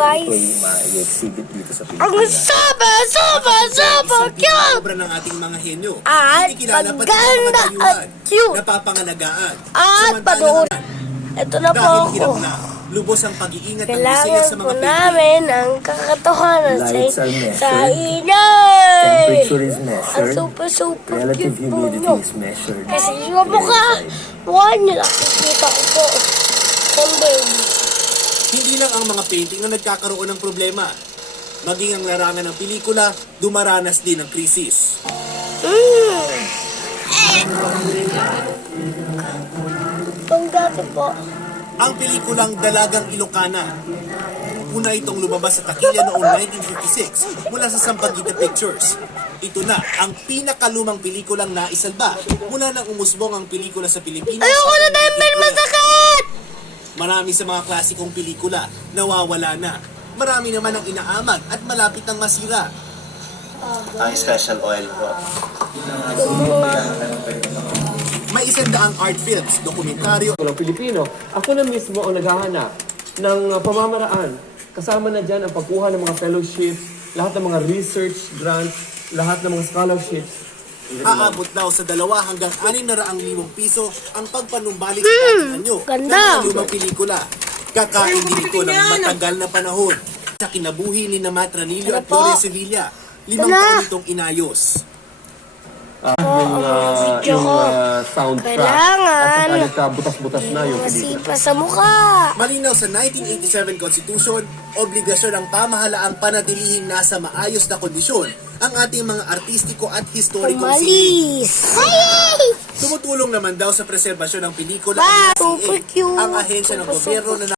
guys. Ito yung ma-exhibit dito sa Ang Pilipinas. sama cute! Obra ng ating mga henyo. At Kinikilala pa paganda ng mga at cute. napapangalagaan. At Samantala panood. naman, Ito na po dahil ako. hirap na, lubos ang pag-iingat ng Kailangan Visayas sa po mga painting. namin ang kakatotohanan Lights are measured. sa inay. Temperature is Ang measured. super Relative cute po humidity nyo. is measured. Kasi yung mukha, mukha nyo nakikita ko po. Siyempre, Hindi lang ang mga painting na nagkakaroon ng problema. Maging ang larangan ng pelikula, dumaranas din ng krisis. Itong dati po. Ang pelikulang Dalagang Ilocana. Una itong lumabas sa takilya noong 1956 mula sa Sampaguita Pictures. Ito na ang pinakalumang pelikulang naisalba mula nang umusbong ang pelikula sa Pilipinas. Ayoko na tayo masakit! Marami sa mga klasikong pelikula nawawala na. Marami naman ang inaamag at malapit ang masira. Ang special oil po. May 100 art films, dokumentaryo, ng Pilipino. Ako na mismo ang naghahanap ng pamamaraan. Kasama na dyan ang pagkuha ng mga fellowship, lahat ng mga research grants, lahat ng mga scholarships. aabot daw sa 2 hanggang 600,000 piso ang pagpanumbalik sa dating anyo ganda. ng mga lumang pelikula. Kakain din ito ng matagal na panahon sa kinabuhi ni Matt Ranillo at Ano po? Gloria Sevilla. 5 Ano? taon itong inayos. Video ko. Soundtrack. Kailangan. At saka nagkabutas-butas na yung pelikula. Masipa sa mukha. Malinaw sa 1987 Constitution, obligasyon ng pamahalaang panatilihin nasa maayos na kondisyon ang ating mga artistiko at historikong sine. Malis. Ay! Tumutulong naman daw sa preserbasyon ng pelikula Wow, ang super cute. ang ahensya ng Super, gobyerno super na